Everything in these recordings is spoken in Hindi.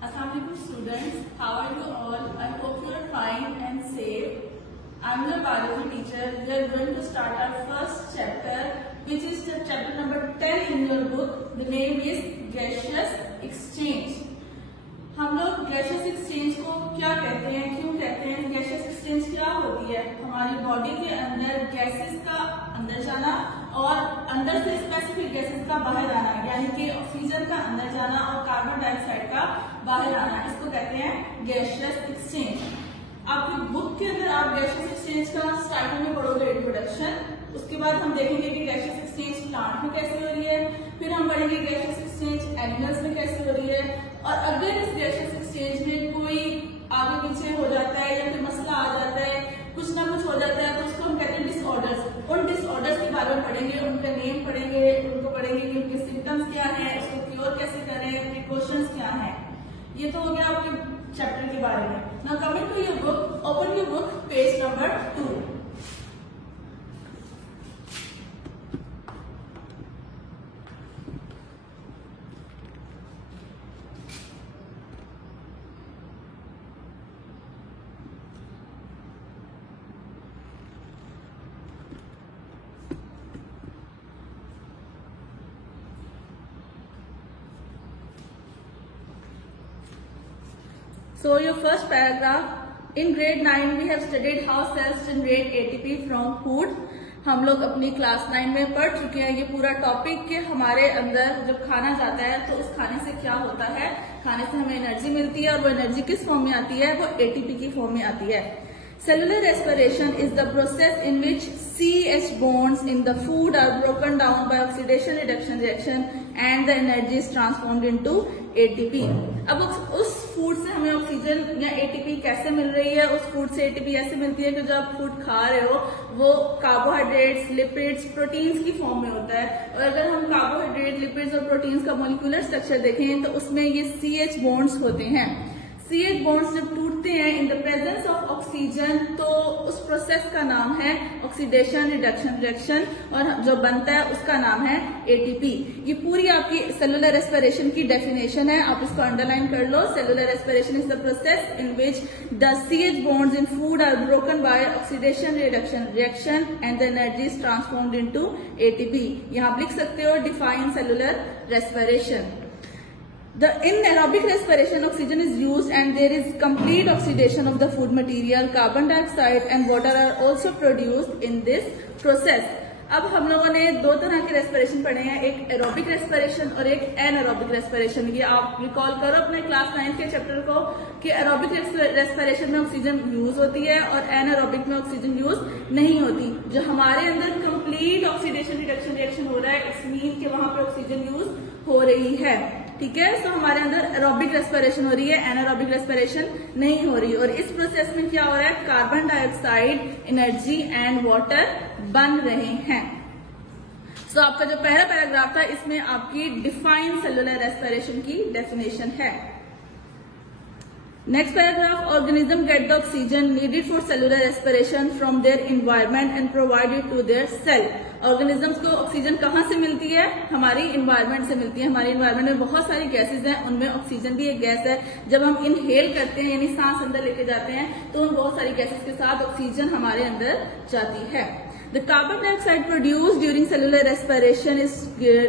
Assalamualaikum students, how are you all? I hope you are fine and safe. I am your biology teacher. We are going to start our first chapter, which is the chapter number 10 in your book. The name is gaseous exchange. हम लोग गैशियस एक्सचेंज को क्या कहते हैं, क्यों कहते हैं? गैशियस एक्सचेंज क्या होती है? हमारी बॉडी के अंदर गैसेस का अंदर जाना और अंदर से स्पेसिफिक गैसेस का बाहर आना, यानी कि ऑक्सीजन का अंदर जाना और कार्बन डाइऑक्साइड का बाहर आना, इसको कहते हैं गैशियस एक्सचेंज। आपकी बुक के अंदर आप गैशियस एक्सचेंज का स्टार्टिंग में पढ़ोगे इंट्रोडक्शन, उसके बाद हम देखेंगे कि गैशियस एक्सचेंज प्लांट में कैसे हो रही है, फिर हम पढ़ेंगे गैशियस एक्सचेंज एनिमल्स में कैसे हो रही है, और अगर इस गैशियस एक्सचेंज में कोई आगे पीछे हो जाता है या फिर मसला आ जाता है, कुछ ना कुछ हो जाता है, तो उसको हम कहते हैं डिसऑर्डर्स। उन डिसऑर्डर्स के बारे में पढ़ेंगे, उनका नेम पढ़ेंगे, उनको पढ़ेंगे कि उनके सिम्टम्स क्या है, उसको क्योर कैसे करें, प्रिकॉशंस क्या है। ये तो हो गया आपके चैप्टर के बारे में। Now coming to your book, open your book, page number 2। So your first paragraph, in grade 9 we have studied how cells generate ATP from food. हम लोग अपनी क्लास 9 में पढ़ चुके हैं ये पूरा टॉपिक कि हमारे अंदर जब खाना जाता है तो उस खाने से क्या होता है, खाने से हमें एनर्जी मिलती है और वो एनर्जी किस फॉर्म में आती है, वो ATP की फॉर्म में आती है। Cellular respiration is the process in which CH bonds in the food are broken down by oxidation reduction reaction and the energy is transformed into ATP. अब उस फूड से हमें ऑक्सीजन या ATP कैसे मिल रही है? उस फूड से ATP ऐसे मिलती है कि जो आप फूड खा रहे हो वो कार्बोहाइड्रेट्स, लिपिड्स, प्रोटीन्स की फॉर्म में होता है। और अगर हम कार्बोहाइड्रेट, लिपिड्स और प्रोटीन्स का मॉलिक्यूलर स्ट्रक्चर देखें तो उसमें ये CH बॉन्ड्स होते हैं। CH बॉन्ड्स जब टूटते हैं in the presence of oxygen तो उस प्रोसेस का नाम है ऑक्सीडेशन रिडक्शन रिएक्शन और जो बनता है उसका नाम है ATP। ये पूरी आपकी सेलुलर रेस्पिरेशन की डेफिनेशन है, आप इसको अंडरलाइन कर लो। Cellular respiration is the process in which the CH bonds in food are broken by oxidation reduction reaction and the energy is transformed into ATP। यहाँ आप लिख सकते हो define cellular respiration. In aerobic respiration, oxygen is used and there is complete oxidation of the food material. Carbon dioxide and water are also produced in this process. अब हम लोगों ने दो तरह के रेस्पिरेशन पढ़े हैं, एक एरोबिक रेस्पिरेशन और एक एनएरोबिक रेस्पिरेशन। ये आप रिकॉल करो अपने क्लास 9 के चैप्टर को कि एरोबिक रेस्पिरेशन में ऑक्सीजन यूज होती है और एनएरोबिक में ऑक्सीजन यूज नहीं होती। जो हमारे अंदर कंप्लीट ऑक्सीडेशन रिडक्शन रिएक्शन हो रहा है, इट्स मीन कि वहां पे ऑक्सीजन यूज हो रही है, ठीक है। तो हमारे अंदर एरोबिक रेस्पिरेशन हो रही है, एनारोबिक रेस्पिरेशन नहीं हो रही। और इस प्रोसेस में क्या हो रहा है, carbon dioxide, energy and water बन रहे हैं। सो आपका जो पहला पैराग्राफ था इसमें आपकी डिफाइन सेलुलर रेस्पिरेशन की डेफिनेशन है। Next paragraph, organism get the oxygen needed for cellular respiration from their environment and provide it to their cell. Organisms को ऑक्सीजन कहाँ से मिलती है? हमारी इन्वायरमेंट से मिलती है। हमारी इन्वायरमेंट में बहुत सारी गैसेज हैं, उनमें ऑक्सीजन भी एक गैस है। जब हम इनहेल करते हैं यानी सांस अंदर लेके जाते हैं तो उन बहुत सारी गैसेज के साथ ऑक्सीजन हमारे अंदर जाती है। The carbon dioxide produced during cellular respiration is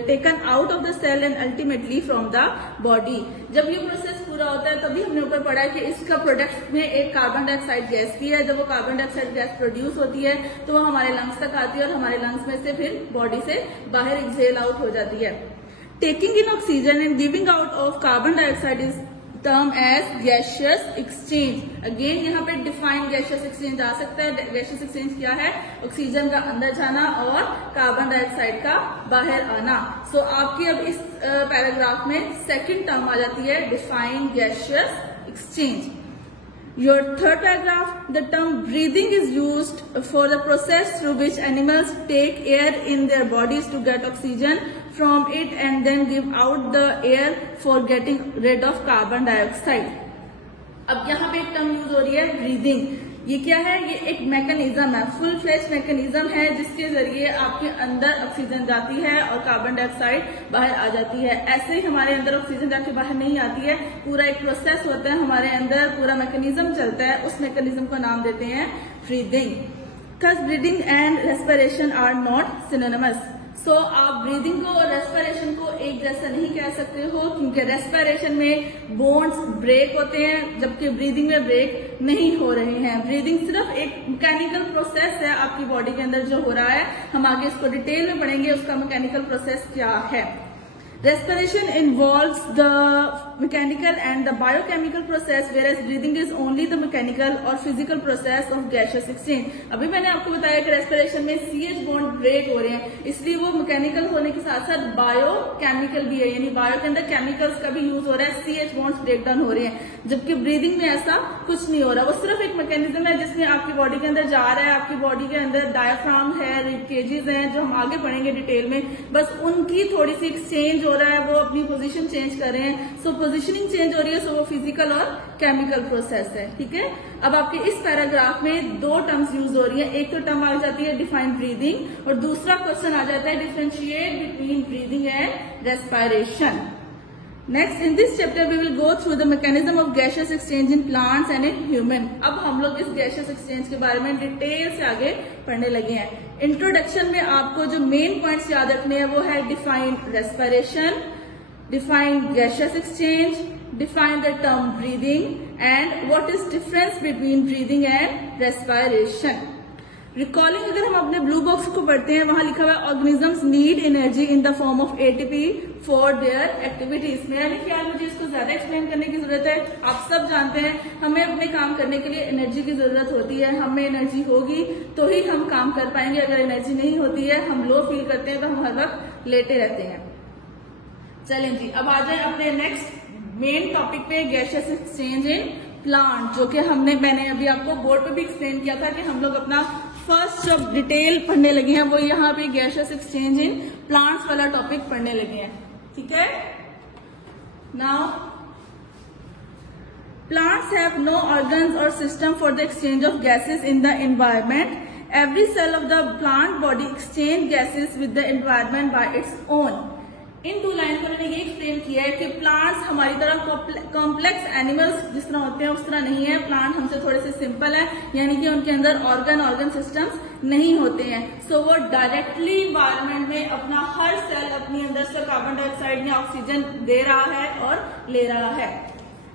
taken out of the cell and ultimately from the body. जब ये प्रोसेस पूरा होता है तभी हमने ऊपर पढ़ा है कि इसका प्रोडक्ट में एक कार्बन डाइऑक्साइड गैस भी है। जब वो कार्बन डाइऑक्साइड गैस प्रोड्यूस होती है तो वो हमारे लंग्स तक आती है और हमारे लंग्स में से फिर बॉडी से बाहर एक्सहेल आउट हो जाती है। Taking in oxygen and giving out of carbon dioxide is term as gaseous exchange. Again यहाँ पे डिफाइन गैशियस एक्सचेंज आ सकता है। गैशियस एक्सचेंज क्या है? ऑक्सीजन का अंदर जाना और कार्बन डाइऑक्साइड का बाहर आना। सो आपकी अब इस पैराग्राफ में सेकंड टर्म आ जाती है define gaseous exchange. Your third paragraph, the term breathing is used for the process through which animals take air in their bodies to get oxygen from it and then give out the air for getting rid of carbon dioxide. अब यहाँ पे एक टर्म यूज हो रही है ब्रीदिंग। ये क्या है, ये एक मैकेनिज्म है, फुल फ्लेज मैकेनिज्म है जिसके जरिए आपके अंदर ऑक्सीजन जाती है और कार्बन डाइऑक्साइड बाहर आ जाती है। ऐसे ही हमारे अंदर ऑक्सीजन जाके बाहर नहीं आती है, पूरा एक प्रोसेस होता है हमारे अंदर, पूरा मैकेनिज्म चलता है, उस मैकेनिज्म को नाम देते हैं breathing. Thus breathing and respiration are not synonymous. सो आप ब्रीदिंग को और रेस्पिरेशन को एक जैसा नहीं कह सकते हो, क्योंकि रेस्पिरेशन में बोन्स ब्रेक होते हैं जबकि ब्रीदिंग में ब्रेक नहीं हो रहे हैं। ब्रीदिंग सिर्फ एक मैकेनिकल प्रोसेस है आपकी बॉडी के अंदर जो हो रहा है, हम आगे इसको डिटेल में पढ़ेंगे उसका मैकेनिकल प्रोसेस क्या है। Respiration involves the mechanical and the biochemical process, whereas breathing is only the mechanical or physical process of gaseous exchange. अभी मैंने आपको बताया कि रेस्पिरेशन में CH बॉन्ड ब्रेक हो रहे हैं, इसलिए वो मैकेनिकल होने के साथ साथ बायोकेमिकल भी है, यानी बायो के अंदर केमिकल्स का भी यूज हो रहा है, CH बॉन्ड्स ब्रेक डाउन हो रहे हैं, जबकि ब्रीदिंग में ऐसा कुछ नहीं हो रहा। वो सिर्फ एक मैकेनिज्म है जिसमें आपकी बॉडी के अंदर जा रहा है, आपकी बॉडी के अंदर डायफ्राम है, रिब केजेस हैं जो हम आगे पढ़ेंगे डिटेल में, बस उनकी थोड़ी सी एक्सचेंज हो रहा है, वो अपनी पोजीशन चेंज कर रहे हैं, सो पोजीशनिंग चेंज हो रही है, सो वो फिजिकल और केमिकल प्रोसेस है। ठीक है, अब आपके इस पैराग्राफ में दो टर्म्स यूज हो रही है, एक तो टर्म आ जाती है डिफाइन ब्रीदिंग और दूसरा क्वेश्चन आ जाता है differentiate between breathing and respiration. Next in this chapter we will go through the mechanism of gaseous exchange in plants and in human. अब हम लोग इस गैसियस एक्सचेंज के बारे में डिटेल से आगे पढ़ने लगे हैं। इंट्रोडक्शन में आपको जो मेन पॉइंट्स याद रखने हैं वो है define respiration, define gaseous exchange, define the term breathing, and what is difference between breathing and respiration. Recalling, अगर हम अपने ब्लू बॉक्स को पढ़ते हैं वहां लिखा हुआ है organisms need energy in the form of ATP for their activities. मेरा नहीं ख्याल मुझे इसको ज्यादा एक्सप्लेन करने की जरूरत है, आप सब जानते हैं हमें अपने काम करने के लिए एनर्जी की जरूरत होती है, हमें एनर्जी होगी तो ही हम काम कर पाएंगे, अगर एनर्जी नहीं होती है, हम लो फील करते हैं तो हम हर वक्त लेटे रहते हैं। चलें जी, अब आ जाए अपने नेक्स्ट मेन टॉपिक पे, गैसियस एक्सचेंज इन प्लांट, जो कि मैंने अभी आपको बोर्ड पे भी एक्सप्लेन किया था कि हम लोग अपना फर्स्ट जो डिटेल पढ़ने लगे हैं वो यहाँ पे गैसियस एक्सचेंज इन प्लांट्स वाला टॉपिक पढ़ने लगे हैं। ठीक है, now plants have no organs और system for the exchange of gases in the environment. Every cell of the plant body exchange gases with the environment by its own. इन टू लाइन में मैंने ये एक्सप्लेन किया है कि प्लांट्स हमारी तरह कॉम्प्लेक्स एनिमल्स जिस तरह होते हैं उस तरह नहीं है, प्लांट हमसे थोड़े से सिंपल है, यानी कि उनके अंदर ऑर्गन सिस्टम्स नहीं होते हैं। सो वो डायरेक्टली इन्वायरमेंट में अपना हर सेल अपने अंदर से कार्बन डाइऑक्साइड या ऑक्सीजन दे रहा है और ले रहा है।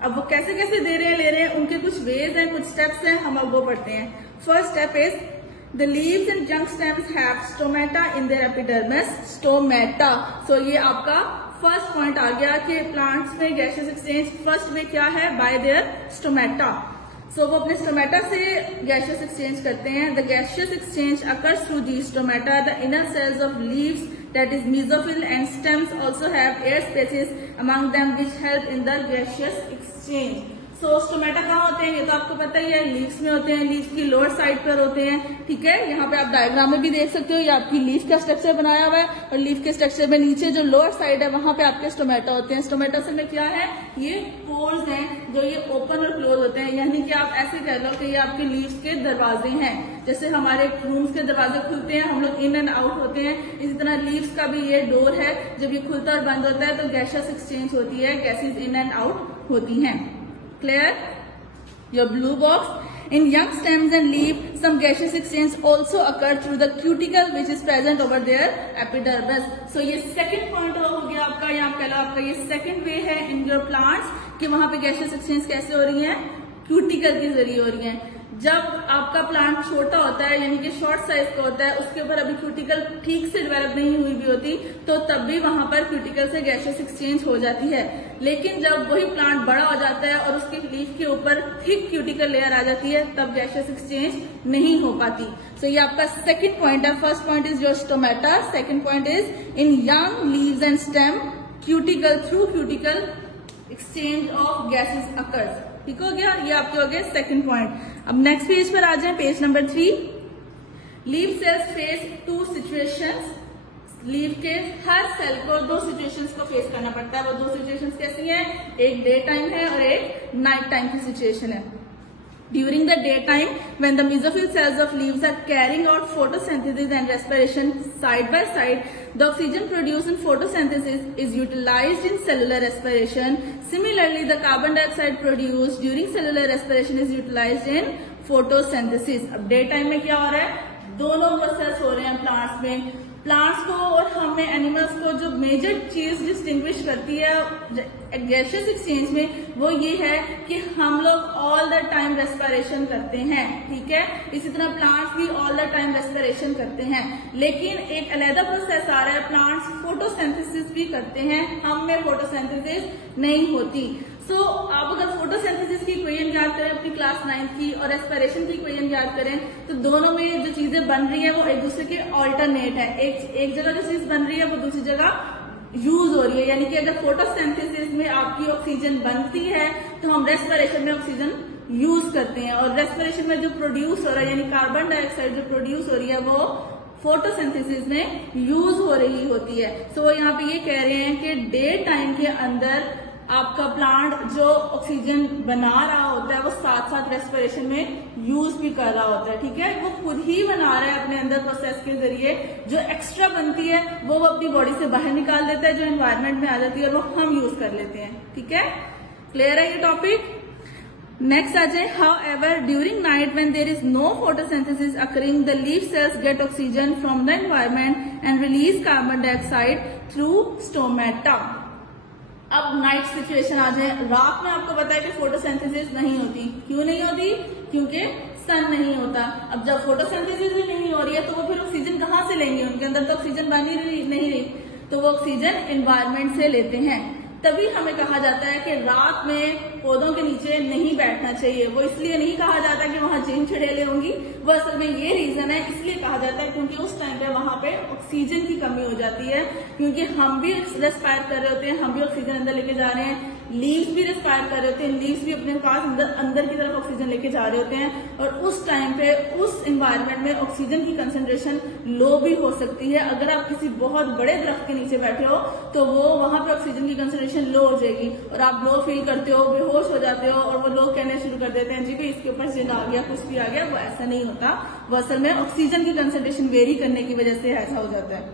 अब वो कैसे कैसे दे रहे हैं ले रहे हैं, उनके कुछ वेज हैं, कुछ स्टेप्स हैं, हम अब वो पढ़ते हैं। First step is The leaves and young stems have stomata in their epidermis. Stomata. So ये आपका फर्स्ट पॉइंट आ गया कि प्लांट्स में गैसियस एक्सचेंज फर्स्ट में क्या है, बाय देयर स्टोमेटा। सो वो अपने स्टोमेटा से गैसियस एक्सचेंज करते हैं। The gaseous exchange occurs through the stomata. The inner cells of leaves that is mesophyll and stems also have air spaces among them which help in the gaseous exchange. So stomata कहाँ होते हैं ये तो आपको पता ही है, लीव्स में होते हैं, लीव्स की लोअर साइड पर होते हैं। ठीक है, यहाँ पे आप डायग्राम में भी देख सकते हो, ये आपकी लीफ का स्ट्रक्चर बनाया हुआ है और लीफ के स्ट्रक्चर में नीचे जो लोअर साइड है वहां पे आपके स्टोमेटा होते हैं। स्टोमेटा से में क्या है, ये पोर्स हैं जो ये ओपन और क्लोज होते हैं, यानी कि आप ऐसे कह लो कि ये आपके लीव्स के दरवाजे हैं, जैसे हमारे रूम्स के दरवाजे खुलते हैं, हम लोग इन एंड आउट होते हैं, इसी तरह लीव्स का भी ये डोर है, जब ये खुलता और बंद होता है तो गैसियस एक्सचेंज होती है, गैसेज इन एंड आउट होती हैं। Clear? Your blue box. In young stems and leaf, some gaseous exchange also occur through the cuticle which is present over their epidermis. So ये second point हो गया आपका, यहाँ कह लो आपका ये second way है in your plants कि वहां पे gaseous exchange कैसे हो रही है, क्यूटिकल के जरिए हो रही है। जब आपका प्लांट छोटा होता है यानी कि शॉर्ट साइज का होता है, उसके ऊपर अभी क्यूटिकल ठीक से डेवलप नहीं हुई भी होती, तो तब भी वहां पर क्यूटिकल से गैसियस एक्सचेंज हो जाती है। लेकिन जब वही प्लांट बड़ा हो जाता है और उसके लीफ के ऊपर थिक क्यूटिकल लेयर आ जाती है, तब गैसियस एक्सचेंज नहीं हो पाती। सो ये आपका सेकंड पॉइंट है। First point is your stomata, second point is in young leaves and stem cuticle through cuticle exchange of gases occurs. ठीक हो गया, ये आपके हो गए सेकंड पॉइंट। अब नेक्स्ट पेज पर आ जाए, page number 3। Leaf cells face 2 situations. Leaf के हर सेल को 2 सिचुएशंस को फेस करना पड़ता है। वो 2 सिचुएशंस कैसी हैं, एक डे टाइम है और एक नाइट टाइम की सिचुएशन है। During the daytime, when the mesophyll cells of leaves are carrying out photosynthesis and respiration side by side, the oxygen produced in photosynthesis is utilized in cellular respiration. Similarly, the carbon dioxide produced during cellular respiration is utilized in photosynthesis. अब डे टाइम में क्या हो रहा है, दोनों प्रोसेस हो रहे हैं प्लांट्स में. प्लांट्स को और हमें एनिमल्स को जो मेजर चीज डिस्टिंग्विश करती है गैसियस एक्सचेंज में, वो ये है कि हम लोग ऑल द टाइम रेस्पिरेशन करते हैं. ठीक है, इसी तरह प्लांट्स भी ऑल द टाइम रेस्पिरेशन करते हैं, लेकिन एक अलग प्रोसेस आ रहा है, प्लांट्स फोटोसिंथेसिस भी करते हैं, हम में फोटोसिंथेसिस नहीं होती. सो आप अगर फोटोसिंथेसिस की इक्वेशन याद करें अपनी क्लास 9 की और रेस्पिरेशन की इक्वेशन याद करें, तो दोनों में जो चीजें बन रही है वो एक दूसरे के ऑल्टरनेट है. एक जगह जो चीज बन रही है वो दूसरी जगह यूज हो रही है. यानी कि अगर फोटोसिंथेसिस में आपकी ऑक्सीजन बनती है तो हम रेस्पिरेशन में ऑक्सीजन यूज करते हैं, और रेस्पिरेशन में जो प्रोड्यूस हो रहा है यानी कार्बन डाइऑक्साइड जो प्रोड्यूस हो रही है वो फोटोसिंथेसिस में यूज हो रही होती है. सो यहाँ पे ये कह रहे हैं कि डे टाइम के अंदर आपका प्लांट जो ऑक्सीजन बना रहा होता है वो साथ साथ रेस्पिरेशन में यूज भी कर रहा होता है. ठीक है, वो खुद ही बना रहा है अपने अंदर प्रोसेस के जरिए. जो एक्स्ट्रा बनती है वो अपनी बॉडी से बाहर निकाल देता है, जो एनवायरमेंट में आ जाती है और वो हम यूज कर लेते हैं. ठीक है, क्लियर है ये टॉपिक. नेक्स्ट आ जाए, however during night when there is no photosynthesis occurring, the leaf cells get oxygen from the environment and release carbon dioxide through stomata. अब नाइट सिचुएशन आ जाए, रात में आपको पता है कि फोटोसिंथेसिस नहीं होती. क्यों नहीं होती? क्योंकि सन नहीं होता. अब जब फोटोसिंथेसिस भी नहीं हो रही है तो वो फिर ऑक्सीजन कहाँ से लेंगे, उनके अंदर तो ऑक्सीजन बन ही नहीं रही, तो वो ऑक्सीजन एनवायरमेंट से लेते हैं. तभी हमें कहा जाता है कि रात में पौधों के नीचे नहीं बैठना चाहिए. वो इसलिए नहीं कहा जाता कि वहां जिन चुड़ैलें होंगी, वो असल में ये रीजन है, इसलिए कहा जाता है क्योंकि उस टाइम पे वहां पे ऑक्सीजन की कमी हो जाती है. क्योंकि हम भी रेस्पायर कर रहे होते हैं, हम भी ऑक्सीजन अंदर लेके जा रहे हैं, लीव्स भी रेस्पायर कर रहे होते हैं, लीव्स भी अपने पास अंदर की तरफ ऑक्सीजन लेके जा रहे होते हैं, और उस टाइम पे उस एनवायरमेंट में ऑक्सीजन की कंसेंट्रेशन लो भी हो सकती है. अगर आप किसी बहुत बड़े दरख्त के नीचे बैठे हो तो वो वहां पे ऑक्सीजन की कंसेंट्रेशन लो हो जाएगी और आप लो फील करते हो, बेहोश हो जाते हो, और वो लोग कहने शुरू कर देते हैं जी भाई इसके ऊपर जिन आ गया, कुछ भी आ गया. वो ऐसा नहीं होता, वो असल में ऑक्सीजन की कंसेंट्रेशन वेरी करने की वजह से ऐसा हो जाता है.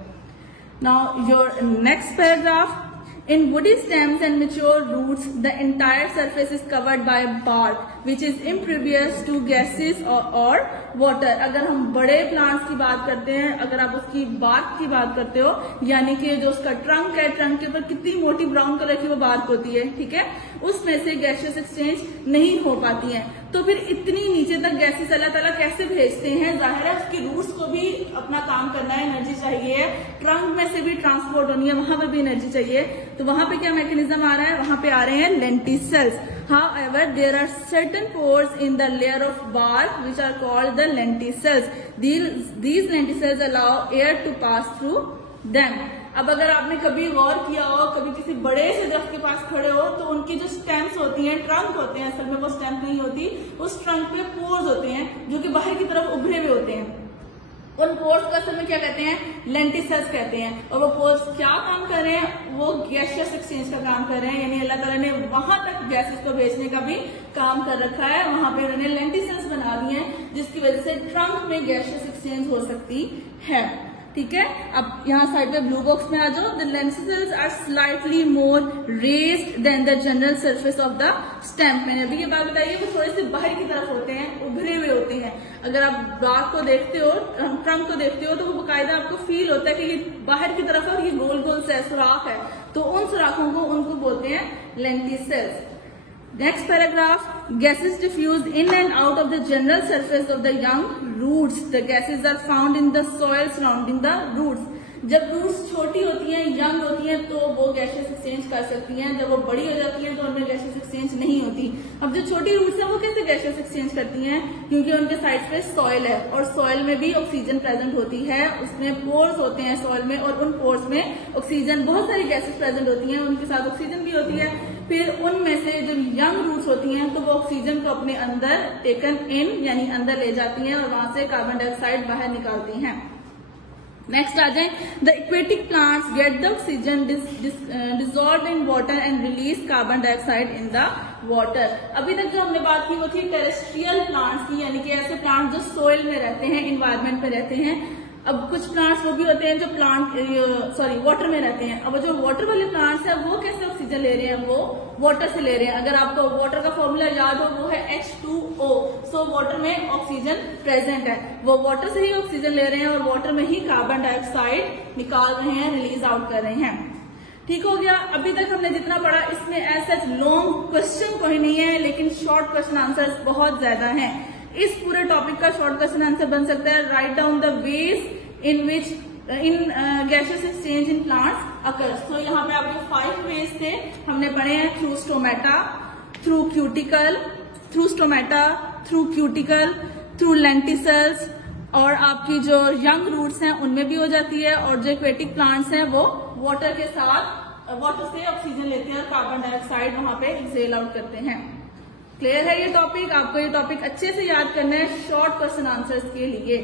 Now your next paragraph, in woody stems and mature roots the entire surface is covered by bark which is impervious to gases or water. अगर हम बड़े प्लांट्स की बात करते हैं, अगर आप उसकी बार्क की बात करते हो, यानी कि जो उसका ट्रंक है, ट्रंक के ऊपर कितनी मोटी ब्राउन कलर की वो बार्क होती है, ठीक है, उसमें से गैसियस एक्सचेंज नहीं हो पाती है. तो फिर इतनी नीचे तक गैसेस अल्लाह ताला कैसे भेजते हैं? जाहिर है उसकी रूट्स को भी अपना काम करना है, एनर्जी चाहिए, ट्रंक में से भी ट्रांसपोर्ट होनी है, वहां पर भी एनर्जी चाहिए. तो वहां पे क्या मैकेनिज्म आ रहा है? वहां पे आ रहे हैं lenticels. However, there are certain pores in the layer of bark which are called the lenticels. These lenticels allow air to pass through them. अब अगर आपने कभी गौर किया हो, कभी किसी बड़े से दरख्त के पास खड़े हो, तो उनकी जो स्टेम्स होती हैं, ट्रंक होते हैं, असल में वो स्टेम्प नहीं होती, उस ट्रंक पे पोर्स होते हैं जो कि बाहर की तरफ उभरे हुए होते हैं. उन पोर्स को असल में क्या कहते हैं? लेंटिसेल्स कहते हैं. और वो पोर्स क्या काम कर रहे हैं? वो गैसियस एक्सचेंज का काम कर रहे हैं, यानी अल्लाह ताला ने वहां तक गैसेस को भेजने का भी काम कर रखा है. वहां पे उन्होंने लेंटिसेल्स बना दिए हैं जिसकी वजह से ट्रंक में गैसियस एक्सचेंज हो सकती है. ठीक है, अब यहाँ साइड पे ब्लू बॉक्स में आ जाओ. The lenticels are slightly more raised than the general surface of the stem. मैंने अभी ये बात बताई है, वो थोड़े से बाहर की तरफ होते हैं, उभरे हुए होते हैं. अगर आप बार्क को देखते हो, ट्रंक को देखते हो, तो वो बाकायदा आपको फील होता है कि ये बाहर की तरफ है और ये गोल गोल से सुराख है, तो उन सुराखों को उनको बोलते हैं lenticels. Next paragraph, gases diffused in and out of the general surface of the young roots. The gases are found in the soil surrounding the roots. जब रूट्स छोटी होती हैं, यंग होती हैं, तो वो गैसियस एक्सचेंज कर सकती हैं. जब वो बड़ी हो जाती हैं तो उनमें गैसियस एक्सचेंज नहीं होती. अब जो छोटी रूट्स हैं वो कैसे गैसियस एक्सचेंज करती हैं? क्योंकि उनके साइड पे सॉइल है और सॉइल में भी ऑक्सीजन प्रेजेंट होती है. उसमें पोर्स होते हैं सॉइल में, और उन पोर्स में ऑक्सीजन, बहुत सारी गैसेस प्रेजेंट होती हैं, उनके साथ ऑक्सीजन भी होती है. फिर उनमें से जो यंग रूट्स होती हैं तो वो ऑक्सीजन को अपने अंदर टेकन इन यानी अंदर ले जाती हैं और वहां से कार्बन डाइऑक्साइड बाहर निकालती हैं. नेक्स्ट आ जाए, the aquatic plants gate the oxygen dissolve in water and release carbon dioxide in the water. अभी तक जो हमने बात की वो थी टेरेस्ट्रियल प्लांट्स की, यानी कि ऐसे प्लांट्स जो सोइल में रहते हैं, इन्वायरमेंट में रहते हैं। अब कुछ प्लांट्स वो भी होते हैं जो वाटर में रहते हैं। अब जो वाटर वाले प्लांट्स हैं वो कैसे ऑक्सीजन ले रहे हैं, वो वाटर से ले रहे हैं। अगर आपको वाटर का फॉर्मूला याद हो वो है H2O। सो वाटर में ऑक्सीजन प्रेजेंट है, वो वाटर से ही ऑक्सीजन ले रहे हैं और वाटर में ही कार्बन डाइऑक्साइड निकाल रहे हैं, रिलीज आउट कर रहे हैं। ठीक हो गया। अभी तक हमने जितना पढ़ा इसमें ऐसा लॉन्ग क्वेश्चन कोई नहीं है, लेकिन शॉर्ट क्वेश्चन आंसर बहुत ज्यादा है। इस पूरे टॉपिक का शॉर्ट क्वेश्चन आंसर बन सकता है, write down the ways in which gases exchange in plants occurs. तो यहाँ पे आपके 5 वेज थे, हमने पढ़े हैं through stomata, through cuticle, through cuticle, through lenticels, और आपकी जो यंग रूट्स हैं उनमें भी हो जाती है, और जो एक्वेटिक प्लांट्स हैं वो वाटर के साथ वाटर से ऑक्सीजन लेते हैं और कार्बन डाइऑक्साइड वहां पे एक्सेल आउट करते हैं। क्लियर है ये टॉपिक? आपको ये टॉपिक अच्छे से याद करना है शॉर्ट क्वेश्चन आंसर्स के लिए।